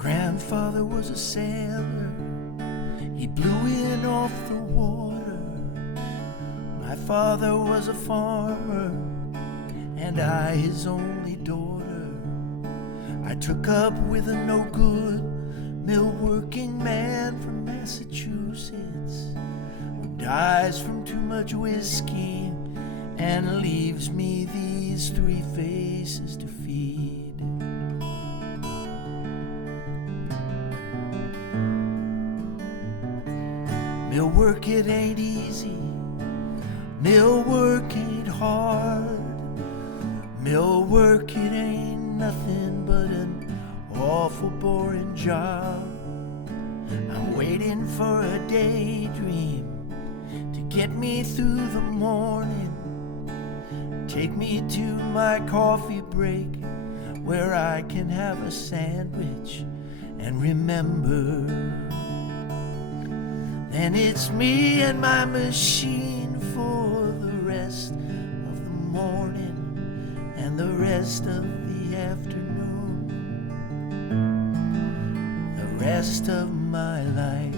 grandfather was a sailor. He blew in off the water. My father was a farmer, and I his only daughter. I took up with a no-good millworking man from Massachusetts, who dies from too much whiskey and leaves me these three faces to feed. Millwork, it ain't easy. Millwork ain't hard. Millwork, it ain't nothing but an awful boring job. I'm waiting for a daydream to get me through the morning. Take me to my coffee break where I can have a sandwich and remember. Then it's me and my machine for the rest of the morning and the rest of the afternoon, the rest of my life.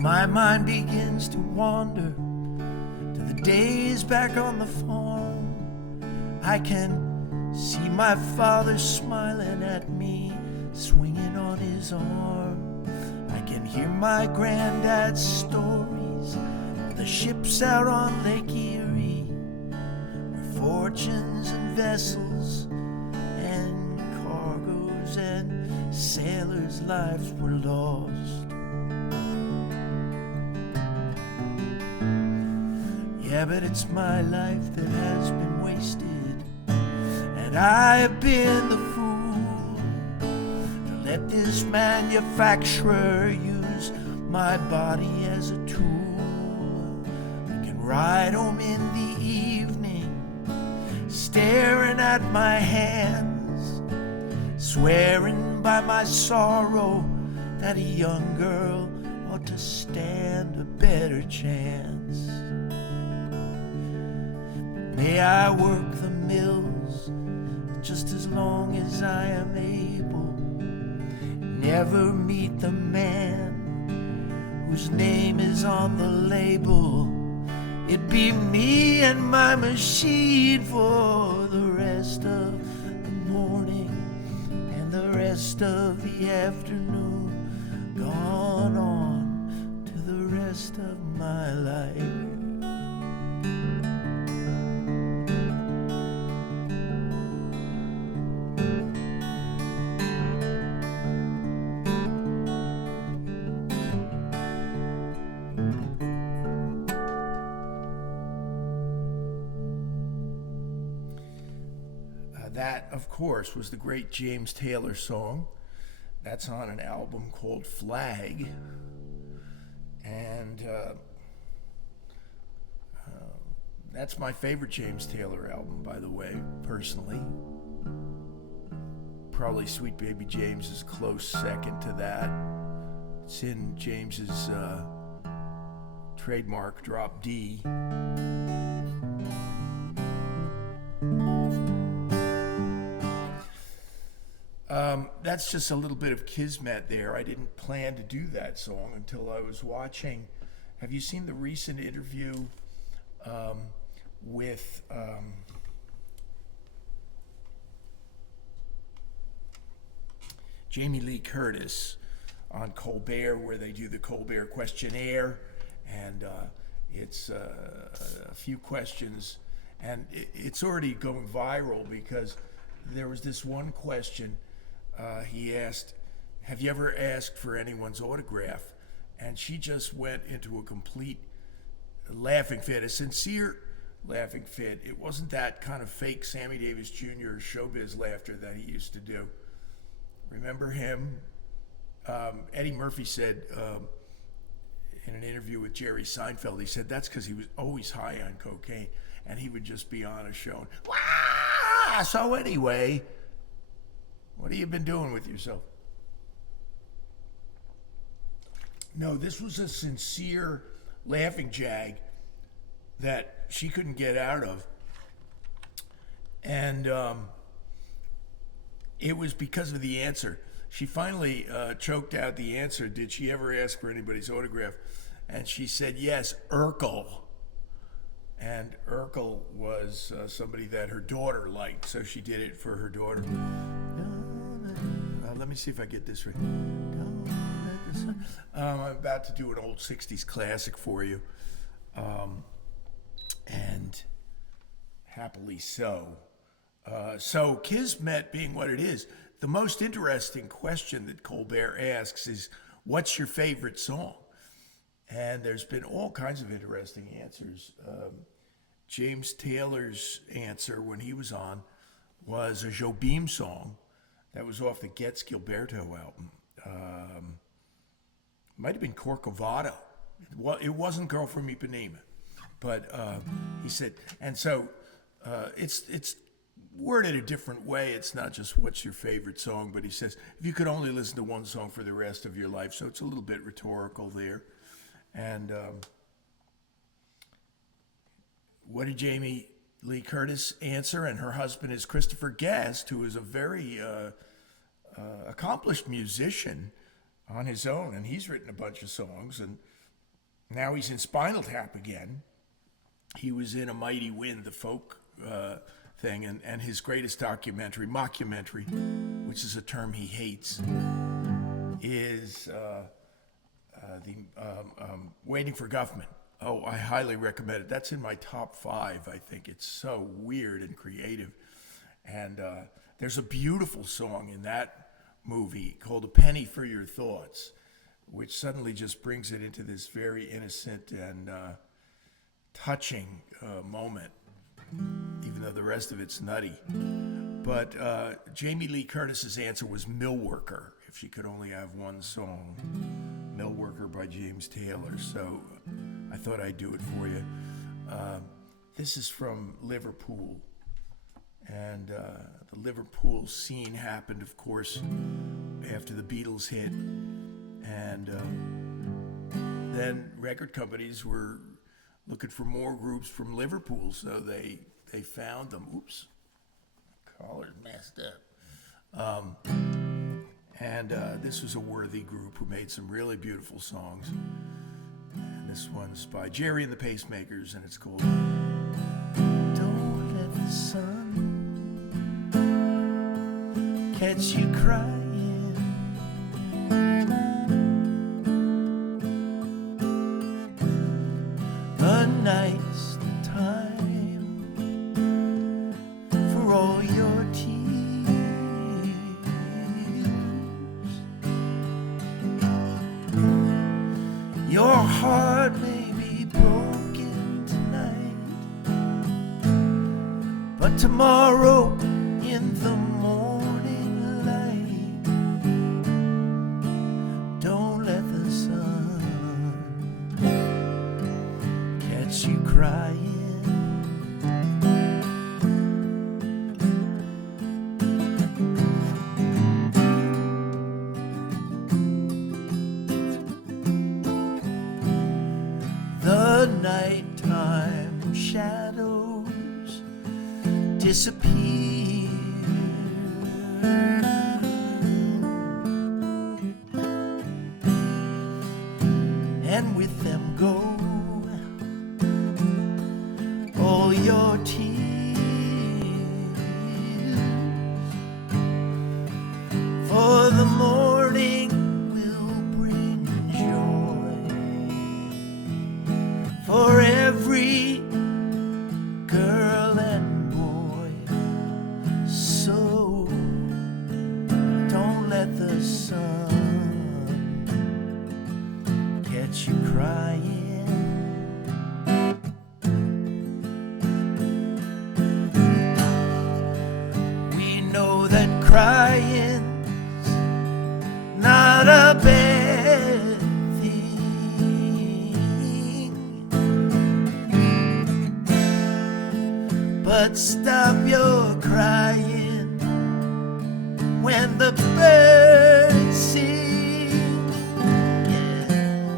My mind begins to wander to the days back on the farm. I can see my father smiling at me, swinging on his arm. I can hear my granddad's stories of the ships out on Lake Erie, where fortunes and vessels and cargoes and sailors' lives were lost. Yeah, but it's my life that has been wasted, and I have been the fool to let this manufacturer use my body as a tool. I can ride home in the evening, staring at my hands, swearing by my sorrow that a young girl ought to stand a better chance. May I work the mills just as long as I am able, never meet the man whose name is on the label. It'd be me and my machine for the rest of the morning and the rest of the afternoon, gone on to the rest of my life. That, of course, was the great James Taylor song. That's on an album called Flag. And that's my favorite James Taylor album, by the way, personally. Probably Sweet Baby James is a close second to that. It's in James's trademark drop D. That's just a little bit of kismet there. I didn't plan to do that song until I was watching. Have you seen the recent interview with Jamie Lee Curtis on Colbert, where they do the Colbert questionnaire, and it's a few questions, and it's already going viral because there was this one question. He asked, have you ever asked for anyone's autograph? And she just went into a complete laughing fit, a sincere laughing fit. It wasn't that kind of fake Sammy Davis Jr. showbiz laughter that he used to do. Remember him? Eddie Murphy said in an interview with Jerry Seinfeld, he said that's because he was always high on cocaine and he would just be on a show and, wah! So anyway, what have you been doing with yourself? No, this was a sincere laughing jag that she couldn't get out of. And it was because of the answer. She finally choked out the answer. Did she ever ask for anybody's autograph? And she said, yes, Urkel. And Urkel was somebody that her daughter liked, so she did it for her daughter. Let me see if I get this right. I'm about to do an old 60s classic for you. And happily so. So Kismet being what it is, the most interesting question that Colbert asks is, what's your favorite song? And there's been all kinds of interesting answers. James Taylor's answer when he was on was a Jobim song that was off the Gets Gilberto album. Might have been Corcovado. It wasn't Girl from Ipanema. But he said, and so it's worded a different way. It's not just what's your favorite song, but he says, if you could only listen to one song for the rest of your life. So it's a little bit rhetorical there. And what did Jamie Lee Curtis answer? And her husband is Christopher Guest, who is a very accomplished musician on his own. And he's written a bunch of songs. And now he's in Spinal Tap again. He was in A Mighty Wind, the folk thing, and his greatest documentary, mockumentary, which is a term he hates, is Waiting for Guffman. Oh, I highly recommend it. That's in my top 5, I think. It's so weird and creative. And there's a beautiful song in that movie called A Penny for Your Thoughts, which suddenly just brings it into this very innocent and touching moment, even though the rest of it's nutty. But Jamie Lee Curtis's answer was Millworker, if she could only have one song. Millworker by James Taylor. So I thought I'd do it for you. This is from Liverpool. And the Liverpool scene happened, of course, after the Beatles hit. And then record companies were looking for more groups from Liverpool, so they found them. Oops, collar's messed up. And this was a worthy group who made some really beautiful songs. And this one's by Gerry and the Pacemakers, and it's called Don't Let the Sun Catch You Crying. The night's the time for all your tears. Your heart may be broken tonight, but tomorrow in the morning light, don't let the sun catch you crying. The nighttime shadows disappear, and with them go all your tears. For the morning will bring joy for every girl and boy. So don't let the sun catch you crying. We know that crying's not a bad thing, but stop your crying when the birds sing. Yeah.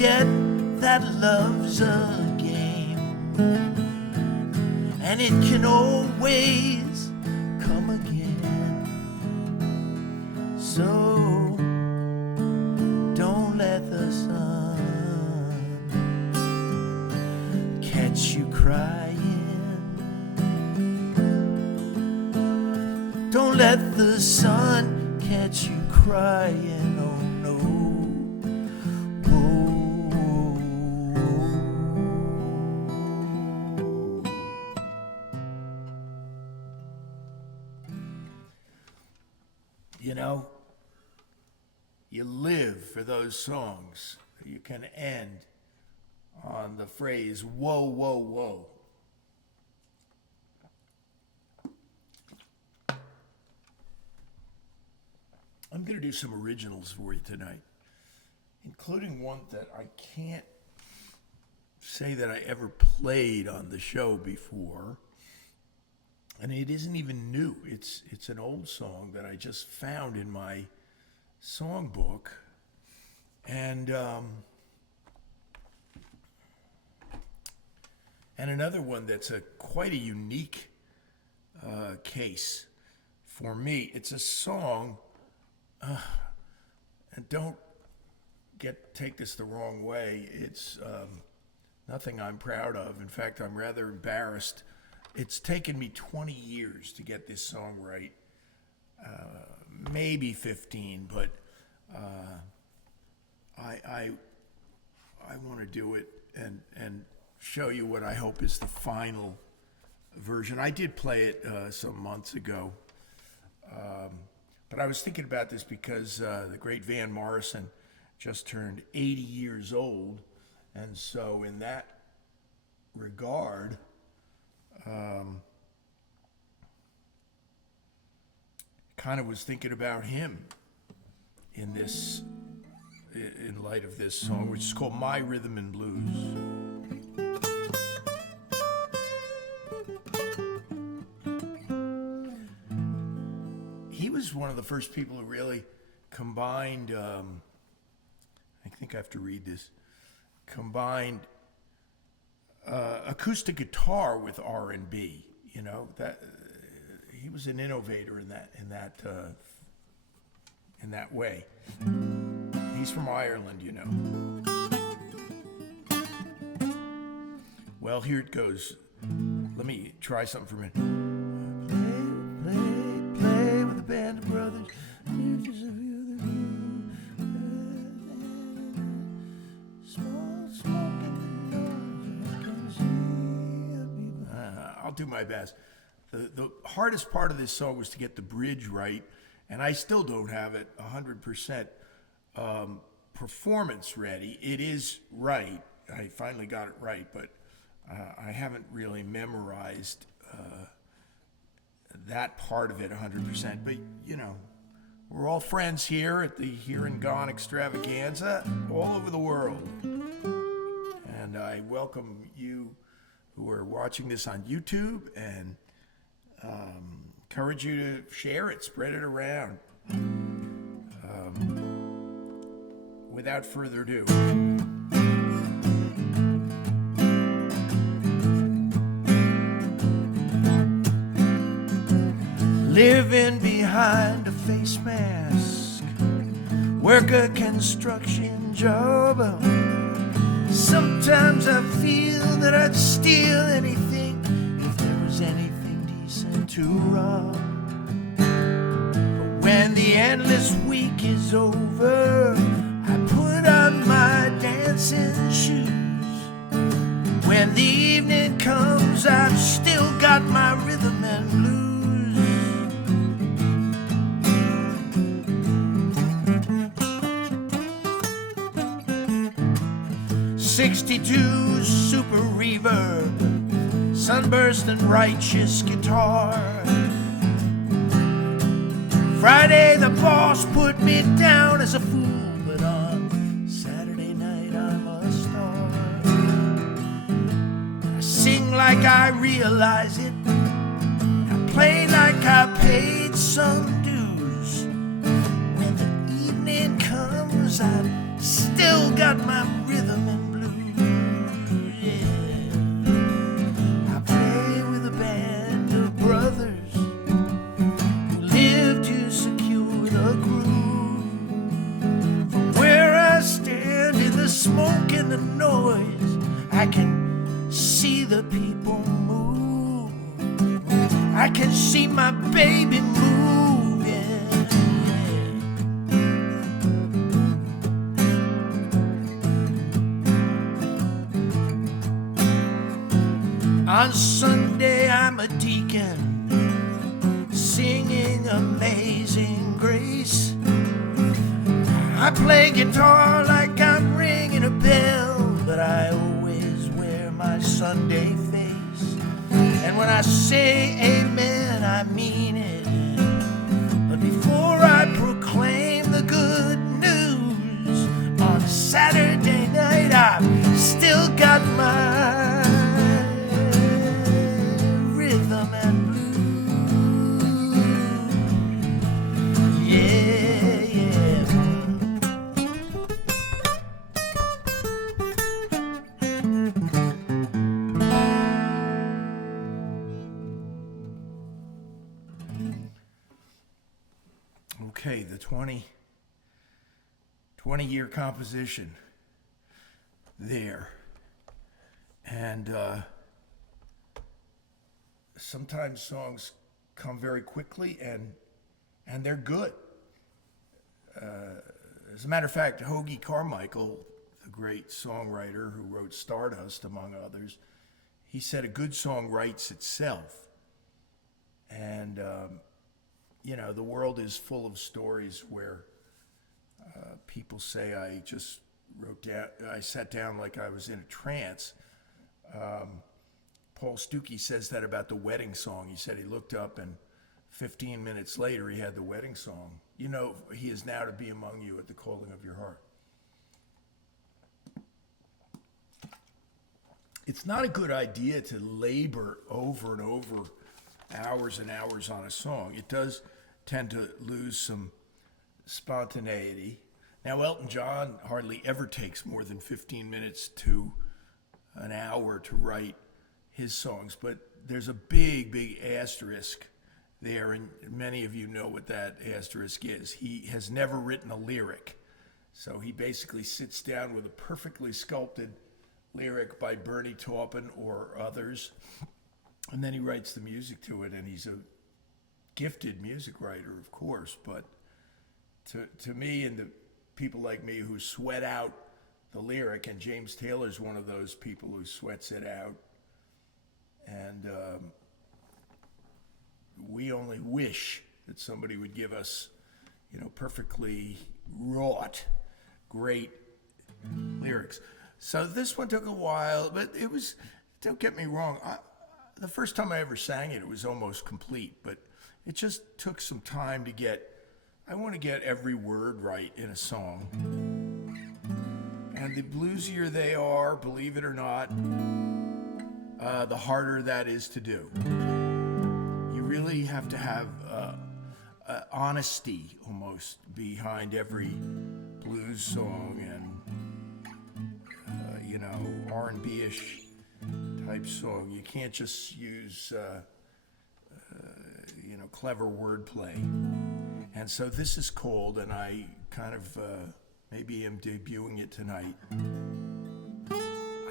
forget that love's a game, and it can always come again. So don't let the sun catch you crying. Don't let the sun catch you crying, oh no. Whoa. You know, you live for those songs. You can end on the phrase, whoa, whoa, whoa. I'm going to do some originals for you tonight, including one that I can't say that I ever played on the show before. And it isn't even new. It's an old song that I just found in my songbook. And another one that's quite a unique case for me. It's a song, and don't take this the wrong way. It's nothing I'm proud of. In fact, I'm rather embarrassed. It's taken me 20 years to get this song right, maybe 15, but I want to do it and show you what I hope is the final version. I did play it some months ago, but I was thinking about this because the great Van Morrison just turned 80 years old, and so in that regard, kind of was thinking about him in light of this song, which is called My Rhythm and Blues. He was one of the first people who really combined, I think I have to read this, combined acoustic guitar with R&B. You know, that he was an innovator in that way. He's from Ireland, you know. Well, here it goes. Let me try something for a minute. Play with a band of brothers. I'll do my best. The hardest part of this song was to get the bridge right, and I still don't have it 100% performance ready. It is right. I finally got it right, but I haven't really memorized that part of it 100%. But, you know, we're all friends here at the Here and Gone extravaganza all over the world. And I welcome you who are watching this on YouTube and encourage you to share it, spread it around. Without further ado, living behind a face mask, work a construction job. Sometimes I feel that I'd steal anything if there was anything decent to rob. But when the endless week is over, I put on my dancing shoes. When the evening comes, I've still got my rhythm and blues. 62 super reverb, sunburst and righteous guitar. Friday the boss put me down as a fool, but on Saturday night I'm a star. I sing like I realize it, I play like I paid some dues. When the evening comes, I've still got my rhythm I can see the people move. I can see my baby move, yeah, yeah. On Sunday I'm a deacon, singing Amazing Grace. I play guitar like I'm ringing a bell, but I always wear my Sunday face. And when I say amen, I mean it. But before I proclaim the good news, on Saturday night I've still got my rhythm and blues. Yeah, yeah. Okay, the 20-year composition there. And sometimes songs come very quickly and they're good. As a matter of fact, Hoagy Carmichael, the great songwriter who wrote Stardust, among others, he said a good song writes itself. And you know, the world is full of stories where people say I just I sat down like I was in a trance. Paul Stuckey says that about the wedding song. He said he looked up and 15 minutes later he had the wedding song. You know, he is now to be among you at the calling of your heart. It's not a good idea to labor over and over hours and hours on a song. It does tend to lose some spontaneity. Now, Elton John hardly ever takes more than 15 minutes to an hour to write his songs, but there's a big, big asterisk there, and many of you know what that asterisk is. He has never written a lyric, so he basically sits down with a perfectly sculpted lyric by Bernie Taupin or others, and then he writes the music to it, and he's a gifted music writer, of course, but to me and the people like me who sweat out the lyric, and James Taylor's one of those people who sweats it out, and we only wish that somebody would give us, you know, perfectly wrought, great lyrics. So this one took a while, but it was, don't get me wrong, the first time I ever sang it, it was almost complete, but it just took some time to get, I want to get every word right in a song. And the bluesier they are, believe it or not, the harder that is to do. You really have to have honesty almost behind every blues song and you know, R&B-ish type song. You can't just use you know, clever wordplay. And so this is called, and I kind of maybe am debuting it tonight.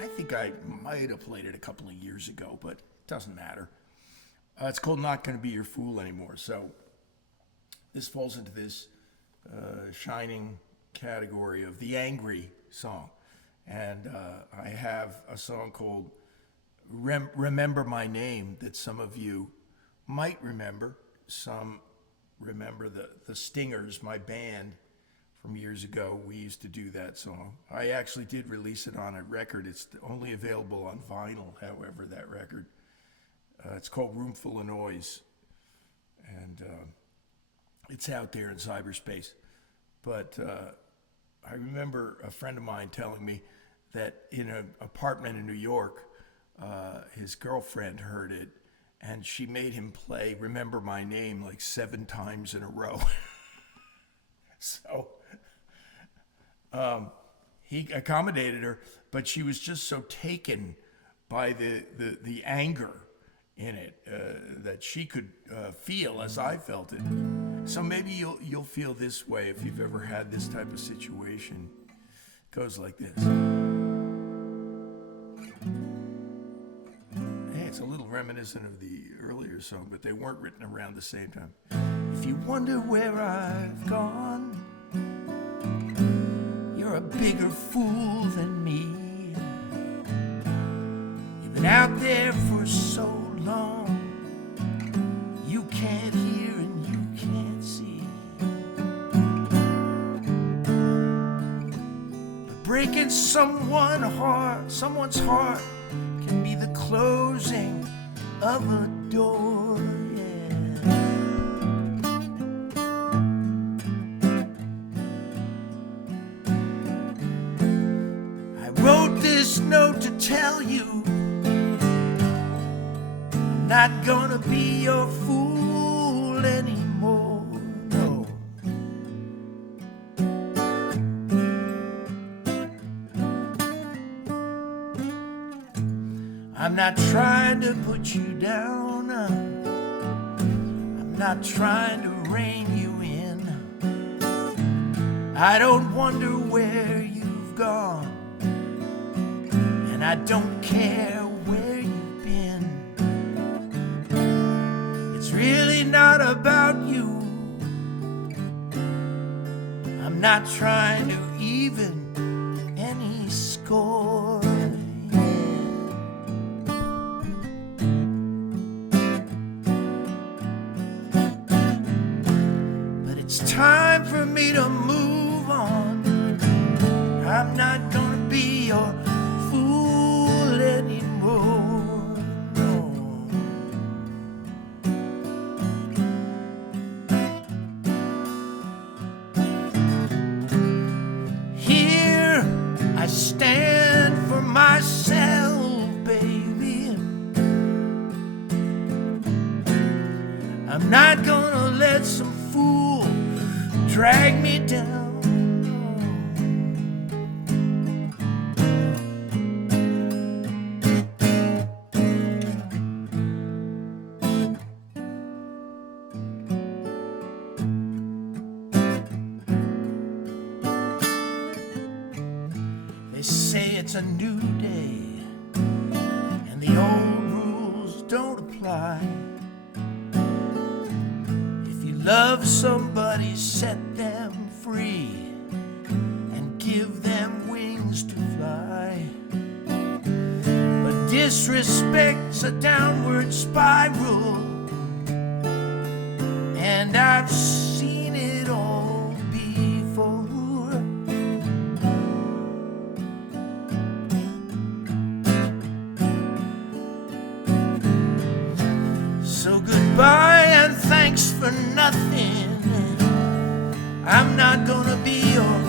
I think I might have played it a couple of years ago, but it doesn't matter. It's called Not Gonna Be Your Fool Anymore. So this falls into this shining category of the angry song. And I have a song called Remember My Name that some of you might remember. Some remember the Stingers, my band from years ago. We used to do that song. I actually did release it on a record. It's only available on vinyl, however, that record. It's called Room Full of Noise. And it's out there in cyberspace. But I remember a friend of mine telling me that in an apartment in New York, his girlfriend heard it, and she made him play Remember My Name like 7 times in a row. So he accommodated her, but she was just so taken by the anger in it that she could feel as I felt it. So maybe you'll feel this way if you've ever had this type of situation. It goes like this. reminiscent of the earlier song, but they weren't written around the same time. If you wonder where I've gone, you're a bigger fool than me. You've been out there for so long, you can't hear and you can't see. But breaking someone's heart can be the closing of a door, yeah. I wrote this note to tell you I'm not gonna be your fool anymore, no. I'm not trying to put you down, I'm not trying to rein you in. I don't wonder where you've gone, and I don't care where you've been. It's really not about you. I'm not trying to even any score, yeah. But it's time for me to move on. I'm not gonna be your fool anymore, no. Here I stand for myself, baby. I'm not gonna let some fool drag me down. They say it's a new day and the old rules don't apply. If you love somebody, set them free and give them wings to fly. But disrespect's a downward spiral, and I've seen it all before. So goodbye and thanks for nothing. I'm not gonna be your fool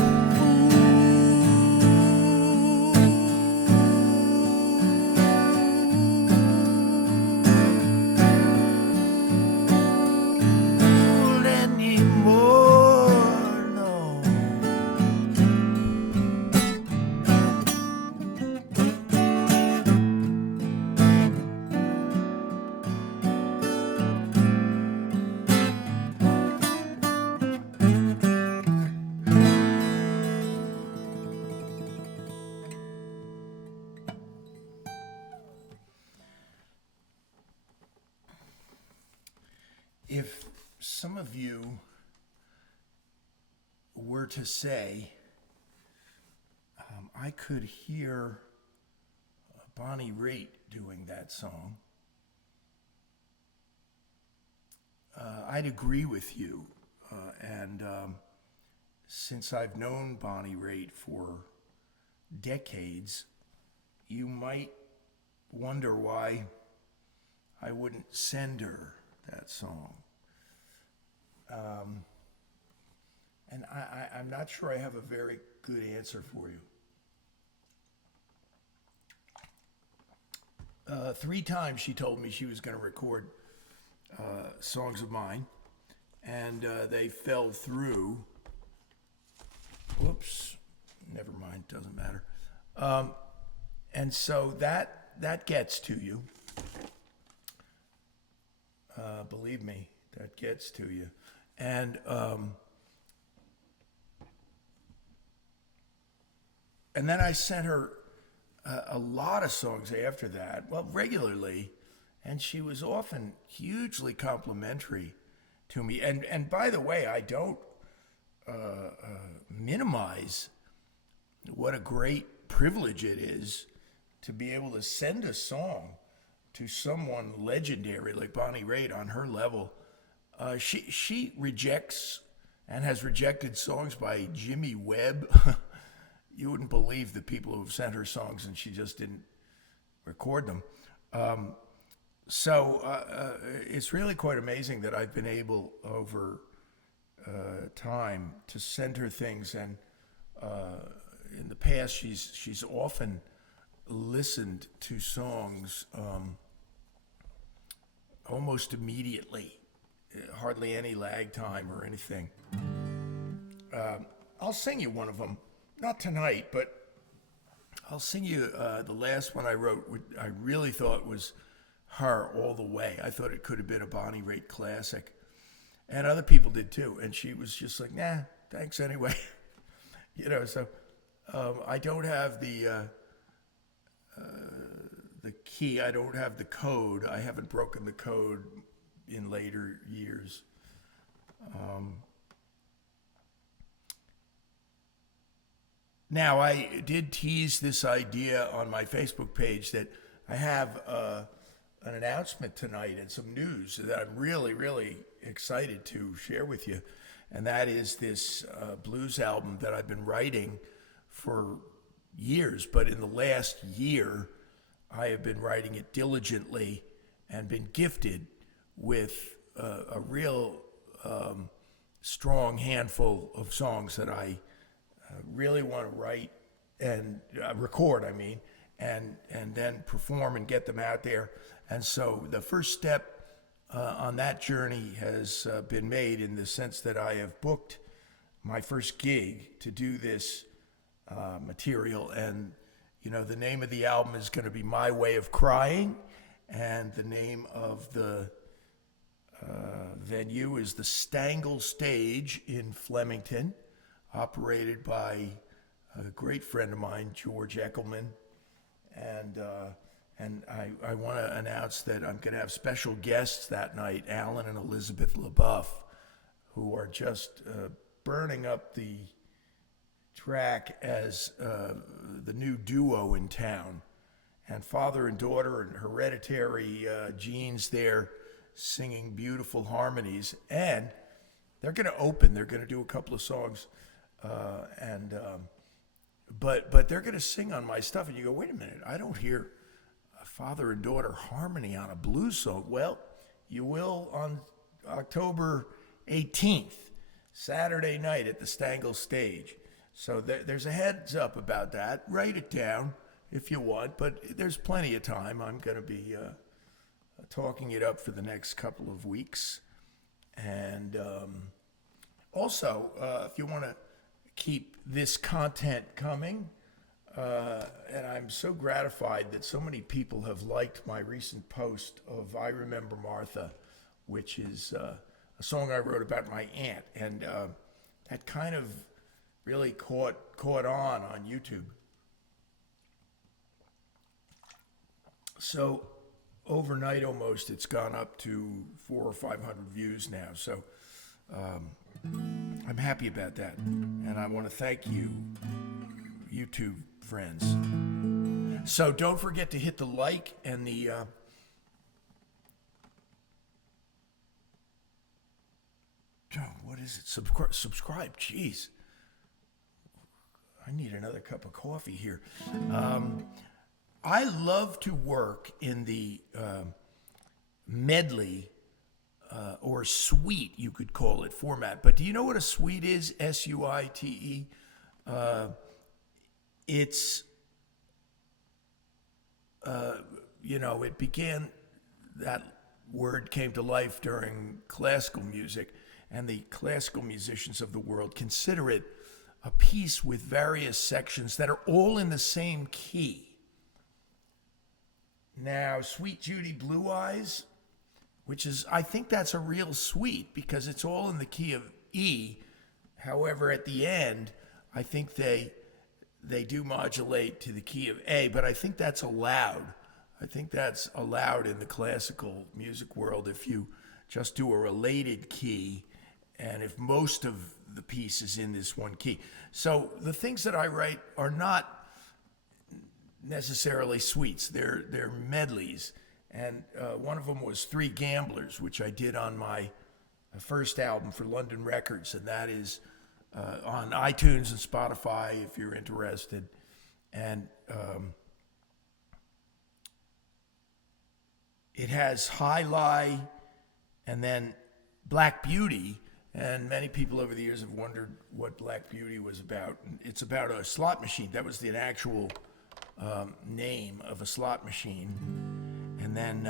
anymore, no. If some of you were to say, I could hear Bonnie Raitt doing that song, I'd agree with you. And since I've known Bonnie Raitt for decades, you might wonder why I wouldn't send her that song. And I'm not sure I have a very good answer for you. 3 times she told me she was going to record songs of mine, and they fell through. Whoops, never mind, doesn't matter. And so that gets to you. Believe me, that gets to you. And then I sent her a lot of songs after that, well, regularly, and she was often hugely complimentary to me. And by the way, I don't minimize what a great privilege it is to be able to send a song to someone legendary like Bonnie Raitt on her level. She rejects and has rejected songs by Jimmy Webb. You wouldn't believe the people who have sent her songs and she just didn't record them. So it's really quite amazing that I've been able over time to send her things, and in the past she's often listened to songs almost immediately, hardly any lag time or anything. I'll sing you one of them, not tonight, but I'll sing you the last one I wrote. I really thought was her all the way. I thought it could have been a Bonnie Raitt classic, and other people did too. And she was just like, "Nah, thanks anyway." So I don't have the key. I don't have the code. I haven't broken the code in later years. Now, I did tease this idea on my Facebook page that I have an announcement tonight and some news that I'm really, really excited to share with you. And that is this blues album that I've been writing for years. But in the last year, I have been writing it diligently and been gifted with a real strong handful of songs that I really want to write and record, and then perform and get them out there. And so the first step on that journey has been made in the sense that I have booked my first gig to do this material. And, the name of the album is going to be My Way of Crying, and the name of the venue is the Stangle Stage in Flemington, operated by a great friend of mine, George Eckelman. And I want to announce that I'm going to have special guests that night, Alan and Elizabeth LaBeouf, who are just burning up the track as the new duo in town. And father and daughter and hereditary genes there singing beautiful harmonies. And they're going to open. They're going to do a couple of songs. But they're going to sing on my stuff. And you go, wait a minute, I don't hear a father and daughter harmony on a blues song. Well, you will on October 18th, Saturday night at the Stangle Stage. So there's a heads up about that. Write it down if you want, but there's plenty of time. I'm going to be talking it up for the next couple of weeks. And also, if you want to keep this content coming, and I'm so gratified that so many people have liked my recent post of I Remember Martha, which is a song I wrote about my aunt, and that kind of really caught on YouTube. So overnight almost, it's gone up to 400 or 500 views now. So I'm happy about that, and I want to thank you, YouTube friends. So don't forget to hit the like and the what is it? Subscribe. Jeez, I need another cup of coffee here. I love to work in the medley or suite, you could call it, format. But do you know what a suite is? S-U-I-T-E. It's, it began, that word came to life during classical music, and the classical musicians of the world consider it a piece with various sections that are all in the same key. Now, Sweet Judy Blue Eyes, which is, I think that's a real suite because it's all in the key of E. However, at the end, I think they do modulate to the key of A, but I think that's allowed. I think that's allowed in the classical music world if you just do a related key and if most of the piece is in this one key. So the things that I write are not necessarily suites, they're medleys. And one of them was Three Gamblers, which I did on my first album for London Records, and that is on iTunes and Spotify if you're interested. And it has High Lie and then Black Beauty, and many people over the years have wondered what Black Beauty was about. It's about a slot machine. That was the actual name of a slot machine. And then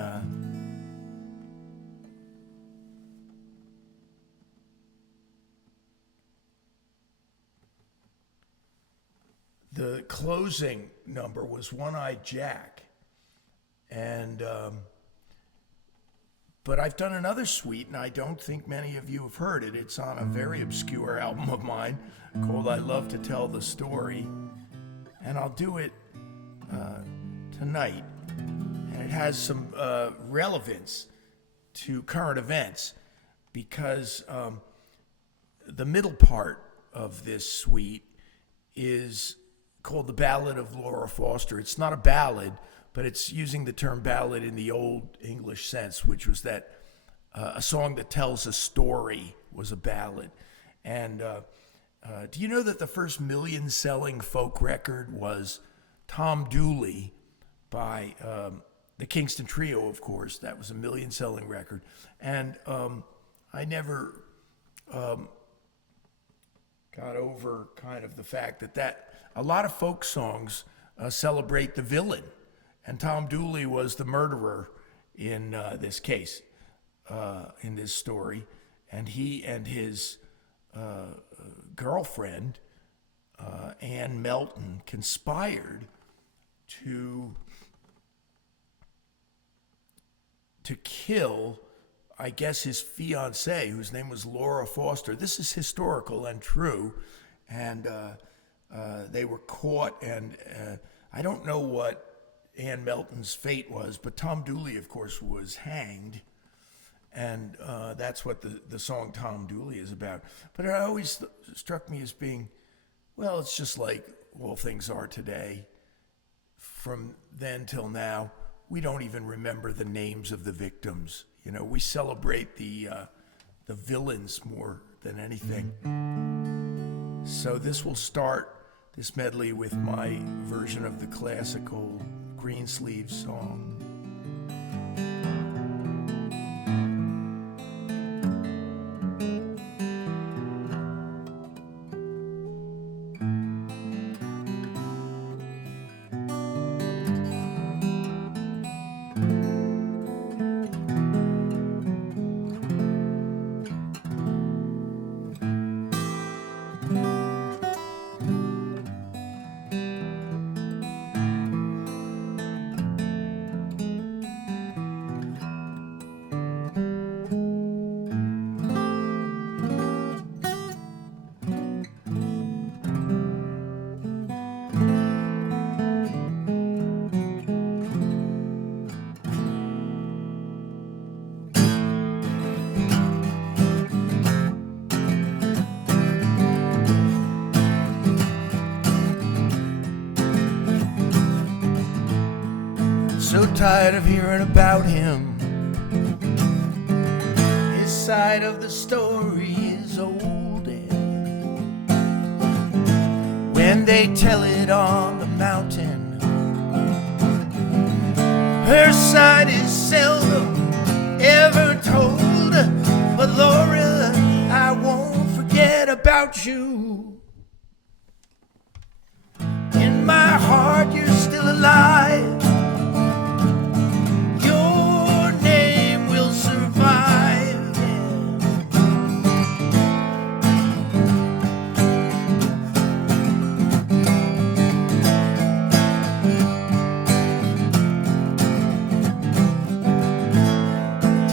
the closing number was One-Eyed Jack. And but I've done another suite, and I don't think many of you have heard it. It's on a very obscure album of mine called I Love to Tell the Story. And I'll do it tonight. And it has some relevance to current events because the middle part of this suite is called The Ballad of Laura Foster. It's not a ballad, but it's using the term ballad in the old English sense, which was that a song that tells a story was a ballad. And do you know that the first million-selling folk record was Tom Dooley by the Kingston Trio, of course? That was a million-selling record. And I never got over kind of the fact that a lot of folk songs celebrate the villain. And Tom Dooley was the murderer in this case, in this story. And he and his girlfriend, Ann Melton, conspired to kill, I guess, his fiancée, whose name was Laura Foster. This is historical and true. And they were caught, and I don't know what Ann Melton's fate was, but Tom Dooley, of course, was hanged, and that's what the song Tom Dooley is about. But it always struck me as being, well, it's just like all things are today. From then till now, we don't even remember the names of the victims. You know, we celebrate the villains more than anything. So this will start this medley with my version of the classical Greensleeves song. So tired of hearing about him. His side of the story is old, and when they tell it on the mountain, her side is seldom ever told. But Laura, I won't forget about you. In my heart you're still alive.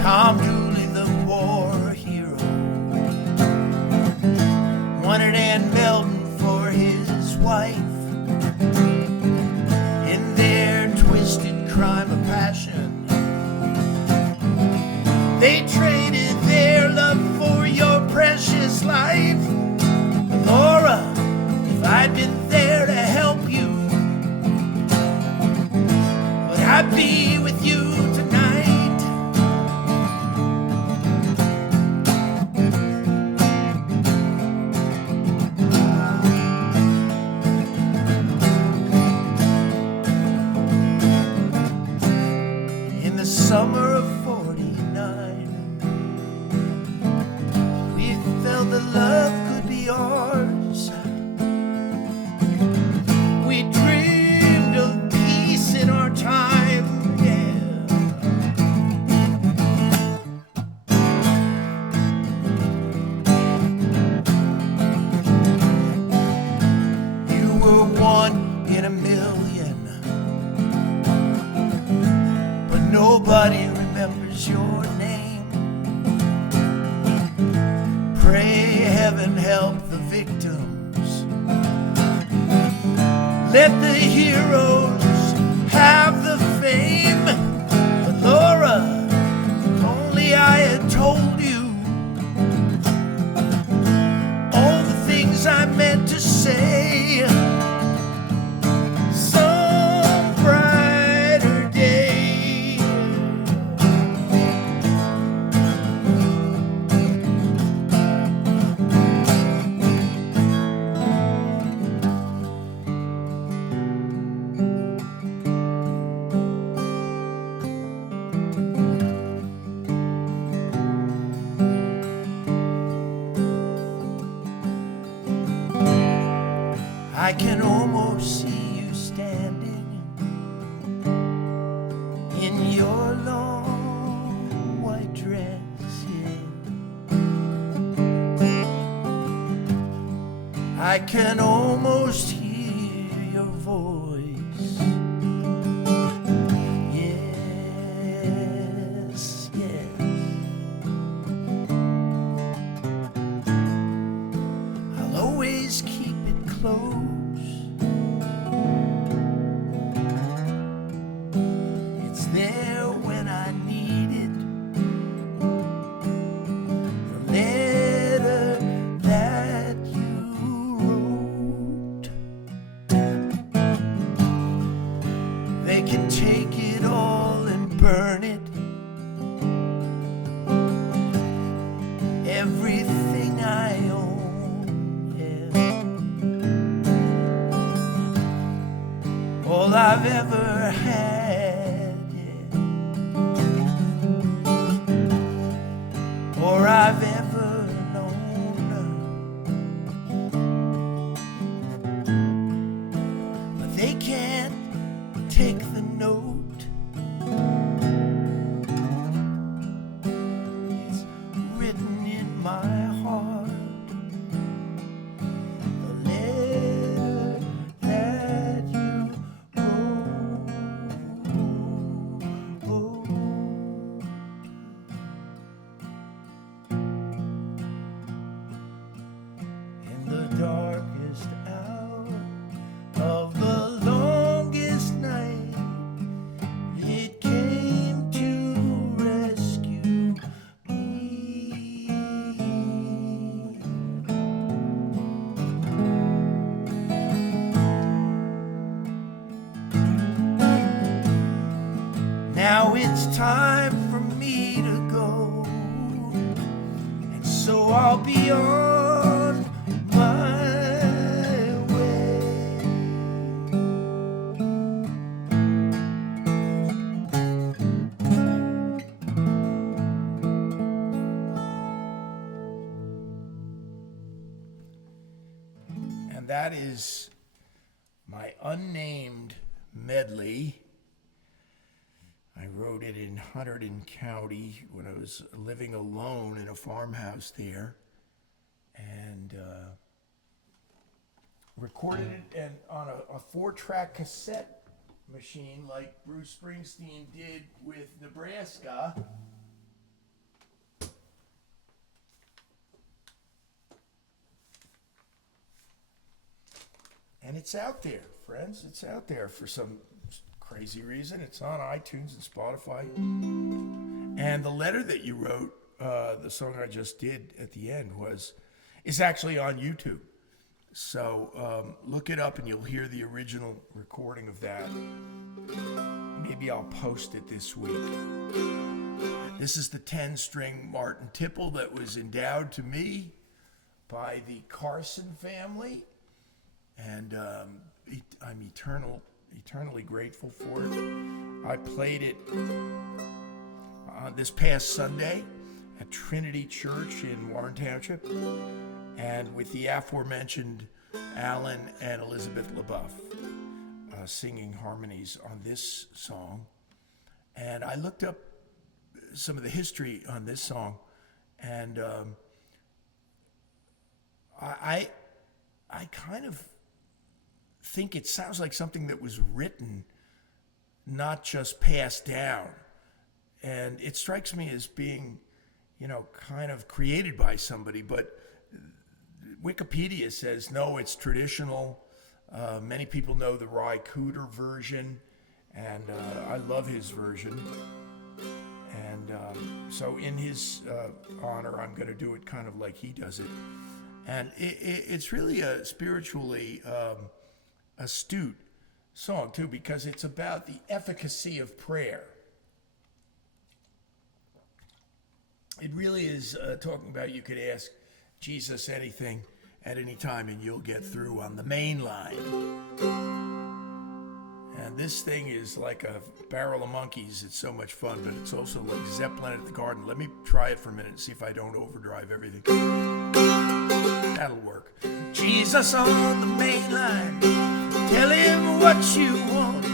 Tom Dooley, the war hero, wanted Ann I'd been there to help you, but I'd be with you tonight. In the summer of 49, we felt that love could be ours. We dreamed of peace in our time, yeah. You were one in a million, but nobody remembers your name. Pray heaven help the victims. Let the heroes have the fame. But Laura, if only I had told you all the things I meant to say. Some brighter day. I can almost see you standing in your long white dress, yeah. I can almost hear your voice. Yes, yes. I'll always keep it close. It's there when I need it. The letter that you wrote. They can take it all and burn it. Everything I own, yeah. All I've ever had, yeah. Or I've ever known. But they can't take the note. It's written in my heart. The letter that you wrote. In the darkest hour of the longest night, it came to rescue me. Now it's time for me to go, and so I'll be on my way. And that is my unnamed medley. I wrote it in Hunterdon County when I was living alone in a farmhouse there, and recorded it on a 4-track cassette machine like Bruce Springsteen did with Nebraska. And it's out there, friends. It's out there for some crazy reason. It's on iTunes and Spotify. And the letter that you wrote, the song I just did at the end, is actually on YouTube. So look it up and you'll hear the original recording of that. Maybe I'll post it this week. This is the 10-string Martin Tipple that was endowed to me by the Carson family. And I'm eternally grateful for it. I played it this past Sunday at Trinity Church in Warren Township, and with the aforementioned Alan and Elizabeth LaBeouf singing harmonies on this song. And I looked up some of the history on this song, and I kind of think it sounds like something that was written, not just passed down. And it strikes me as being, kind of created by somebody, but Wikipedia says, no, it's traditional. Many people know the Ry Cooder version, and I love his version. And so in his honor, I'm going to do it kind of like he does it. And it's really a spiritually astute song, too, because it's about the efficacy of prayer. It really is talking about you could ask Jesus anything at any time and you'll get through on the main line. And this thing is like a barrel of monkeys. It's so much fun, but it's also like Zeppelin at the Garden. Let me try it for a minute and see if I don't overdrive everything. That'll work. Jesus on the main line, tell him what you want.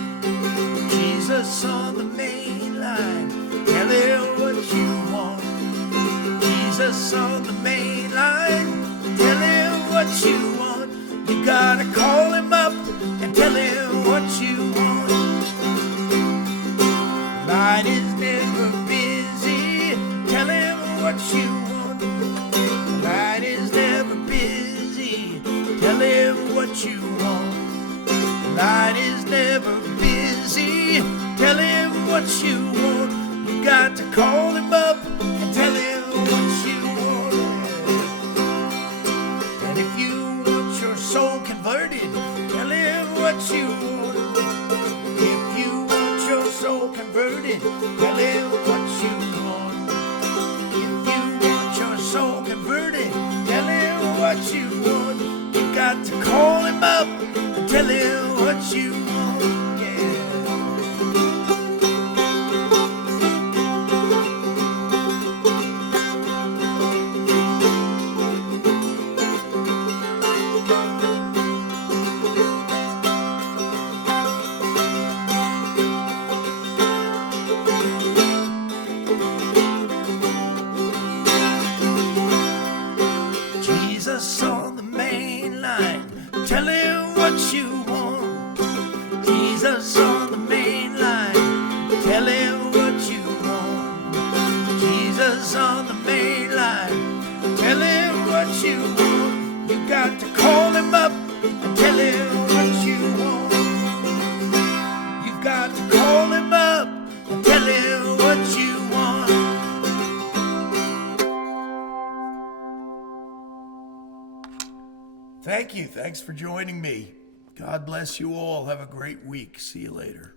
Jesus on the main line, tell him what you want. Jesus on the main line, tell him what you want. You gotta call him up and tell him what you want. The line is never busy, tell him what you want. The line is never busy, tell him what you want. The line is never busy, tell him what you want. You got to call him up and tell him what you want. And if you want your soul converted, tell him what you want. If you want your soul converted, tell him what you want. If you want your soul converted, tell him what you want. You got to call him up and tell him what you want. Jesus on the main line, tell him what you want. Jesus on the main line, tell him what you want. Jesus on the main line, tell him what you want. You got to call him up and tell him what you want. You've got to call him up and tell him what you want. Thank you. Thanks for joining me. God bless you all. Have a great week. See you later.